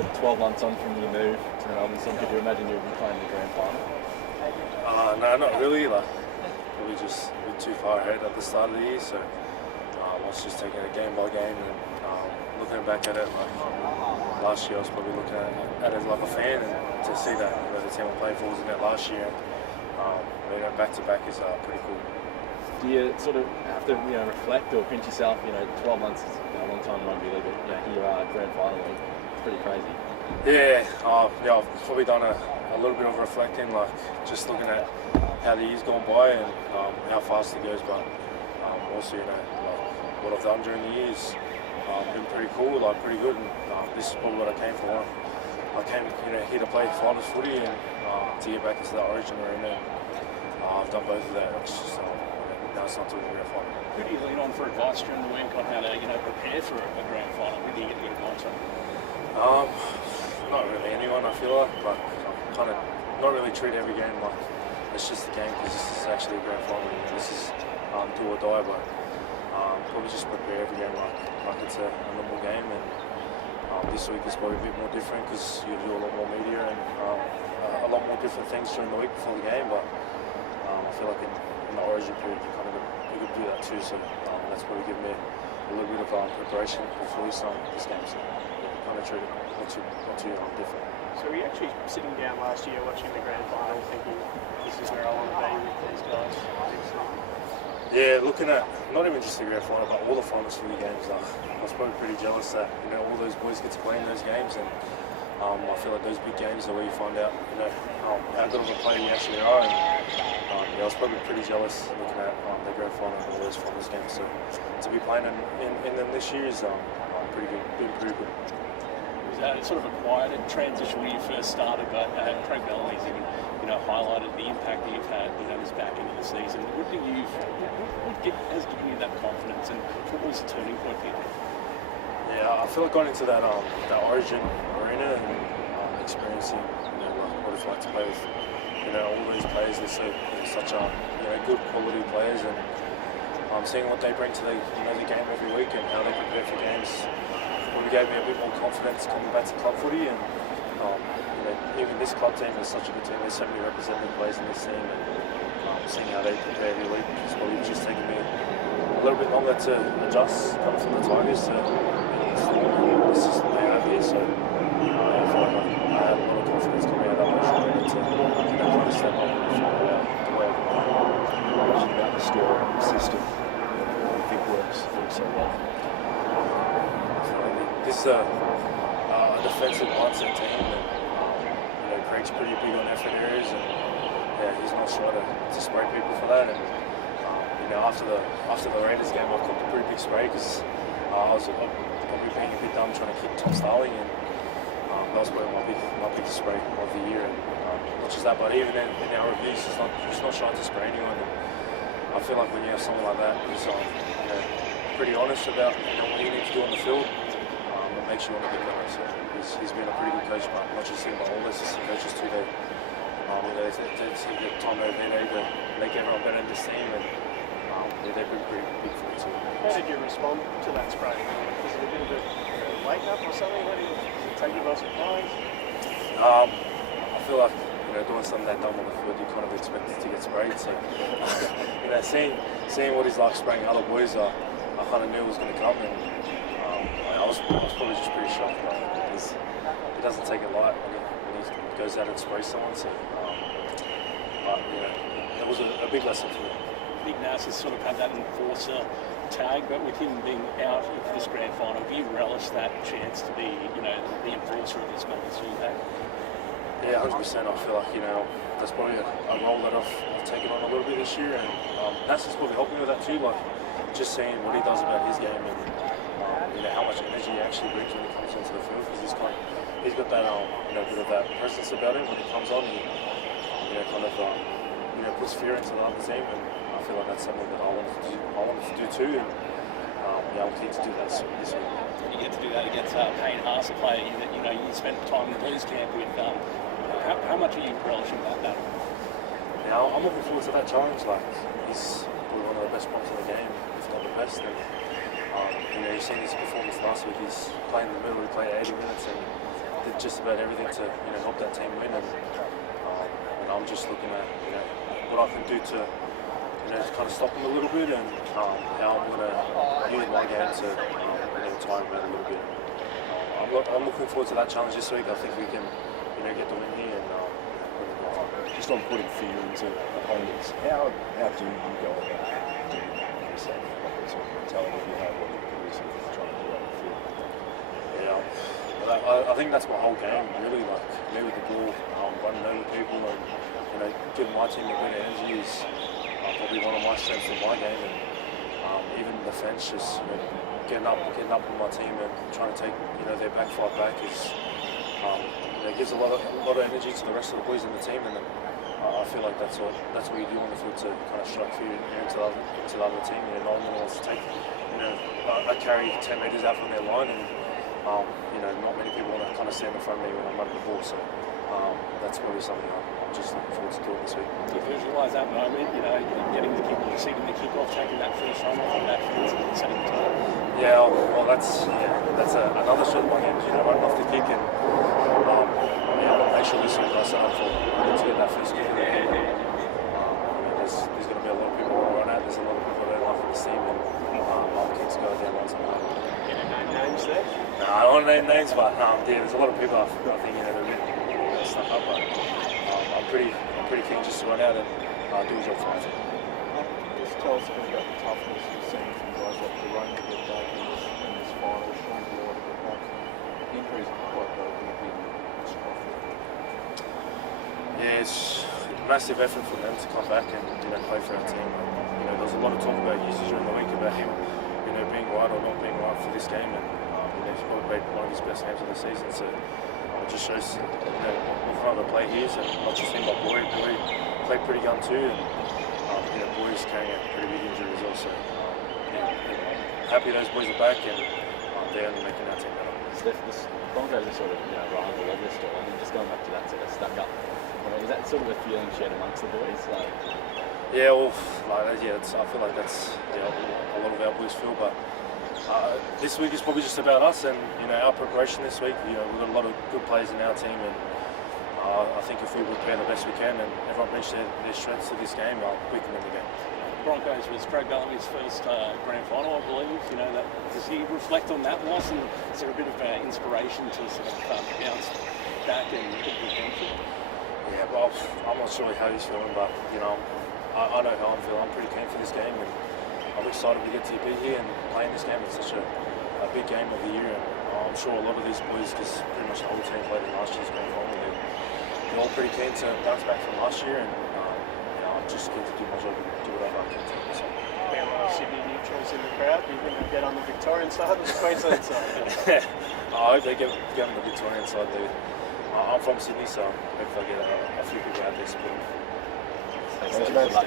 sort of 12 months on from your move to Melbourne, so could you imagine you'll be playing the grand final? No, not really. Like, probably just a bit too far ahead at the start of the year, so I was just taking it game by game and looking back at it. Like last year, I was probably looking at it like a fan, and to see that the team I played for was in it last year. Back to back is pretty cool. Do you sort of have to reflect or pinch yourself? 12 months is a long time in rugby league, but here you are, grand final. It's pretty crazy. Yeah, I've probably done a little bit of reflecting, like just looking at how the year's gone by and how fast it goes. But also, like what I've done during the years been pretty cool, like pretty good. And this is probably what I came for. I came, here to play finals footy and to get back into the Origin arena. I've done both of that. It's just, now it's not doing a grand final. Who do you lean on for advice during the week on how to, prepare for a grand final? Who do you get the advice from? Not really anyone, I feel like. But I kind of not really treat every game like it's just a game, because this is actually a grand final. This is do or die. But probably just prepare every game like it's a normal game. And this week is probably a bit more different because you do a lot more media and a lot more different things during the week before the game. But I feel like in the Origin period you could do that too. So that's probably given me a little bit of preparation before we start this game. So kind of treat it not too different. So were you actually sitting down last year watching the grand final thinking this is where I want to be with these guys? Yeah, looking at not even just the grand final, but all the finals for the games. I was probably pretty jealous that all those boys get to play in those games, and I feel like those big games are where you find out how good of a player you actually are. And I was probably pretty jealous looking at the grand final and all those finals games. So to be playing in them this year is pretty good, doing pretty good. Was that sort of a quieter transition when you first started, but Craig Bellamy highlighted the impact that you've had this back into the season. What has given you that confidence, and what was the turning point for you? Yeah, I feel like going into that Origin arena and experiencing what it's like to play with all these players. They're such good quality players, and seeing what they bring to the game every week and how they prepare for games probably gave me a bit more confidence coming back to club footy. And even this club team is such a good team. There's so many representative players in this team, and seeing how they prepare every week is probably just taking me a little bit longer to adjust coming from the Tigers to the system they have here. So I feel like I had a lot of confidence coming out of that Origin arena to kind of step up and the way I've been Watching about the score system, I think works so well. This is a defensive mindset team, and Craig's pretty big on effort areas, and he's not shy to spray people for that. And after the Raiders game, I cooked a pretty big spray because I was probably being a bit dumb trying to keep Tom Starling, and that was probably my biggest spray of the year. And not just that, but even in our reviews, he's not shy to spray anyone. And I feel like when you have someone like that who's pretty honest about what he needs to do on the field, it makes you want to get better. So he's been a pretty good coach, but not just him, but all the assistant coaches too. They take the time over there to make everyone better in this team, and they've been pretty big for it too. How did you respond to that spray? Was it a bit of a wake up or something? Did it take you by surprise? I feel like doing something that dumb on the field, you kind of expect it to get sprayed. So seeing what he's like spraying other boys, I kind of knew it was going to come, and I was probably just pretty shocked. Because he doesn't take it light when he goes out and sprays someone. So it was a big lesson for me. Big Nas has sort of had that enforcer tag, but with him being out for this grand final, do you relish that chance to be, the enforcer of this Melbourne team? Yeah, 100%. I feel like that's probably a role that I've taken on a little bit this year, and Nas has probably helped me with that too. Like just seeing what he does about his game and how much energy he actually brings when he comes onto the field, because he's got that bit of that presence about him when he comes on. He kind of puts fear into the other team, and I feel like that's something that I wanted to do too. And I'm keen to do that this week. You get to do that against Payne Haas, a player that you spent time in the Blues camp with. How much are you relishing that? Yeah, I'm looking forward to that challenge. Like he's probably one of the best props in the game, if not the best. And you've seen his performance last week. He's playing in the middle. He played 80 minutes, and did just about everything to help that team win, and I'm just looking at what I can do to kind of stop them a little bit, and how I'm going to use my game to tire them out a little bit. I'm looking forward to that challenge this week. I think we can get the win here. And just on putting fear into opponents, how do you go about doing that yourself? What sort of mentality do you have when you're trying to do that on the field? Yeah, I think that's my whole game, really. Like me with the ball, running over people, and giving my team a bit of energy is probably one of my strengths in my game. And even the defense, just getting up with my team and trying to take their back five back is gives a lot of energy to the rest of the boys in the team, and I feel like that's what you do on the field to kind of strike fear into the other team. No one wants to take I carry 10 metres out from their line, and not many people want to kind of stand in front of me when I'm running the ball. So that's probably something I'm just looking forward to doing this week. Do you visualise that moment, getting the kick, seeing the kick-off, taking that first run off of that fence and setting the time? Yeah, well, that's another shot of my game, running off the kick and make sure this week I set up for to get that first kick. There's going to be a lot of people who run out. There's a lot of people that don't like this team, and my kicks go down once I'm out. Names there? No, I don't want to name names, but there's a lot of people I think they're a bit stuck up. But I'm pretty keen just to run out and do a job for my team. Just tell us a bit about the toughness you're seeing from guys like the run to get back in this final, trying to get back. Injuries are quite low, going to be Yeah, it's a massive effort for them to come back and play for our team. There was a lot of talk about usage during the week about him being right or not being right for this game, and he's probably played one of his best games of the season. So it just shows what kind of a player he is, and not just him, but Boy played pretty young too, and Boy's carrying a pretty big injury as well. So happy those boys are back, and they're only making our team better. Steph, the Broncos are sort of rival of this story. I mean, just going back to that sort of stuck up. Was that sort of a feeling shared amongst the boys? Yeah, well, I feel like that's a lot of our boys feel, but this week is probably just about us and our preparation this week. We've got a lot of good players in our team, and I think if we prepare the best we can and everyone reach their strengths to this game, we can win the game. Broncos was Craig Bellamy's first grand final, I believe. Does he reflect on that loss, and is there a bit of inspiration to sort of bounce back and get redemption? Yeah, well, I'm not sure how he's feeling, but I know how I'm feeling. I'm pretty keen for this game, and I'm excited to get to be here and play in this game. It's such a big game of the year, and I'm sure a lot of these boys, because pretty much the whole team played in last year's grand final, they're all pretty keen to bounce back from last year, and I'm just keen to do my job and do whatever I can to do. So. Be a lot of Sydney neutrals in the crowd. You're going to get on the Victorian side or the Queensland side? I hope they get on the Victorian side. I'm from Sydney, so hopefully I get a few people out there supporting. Thanks.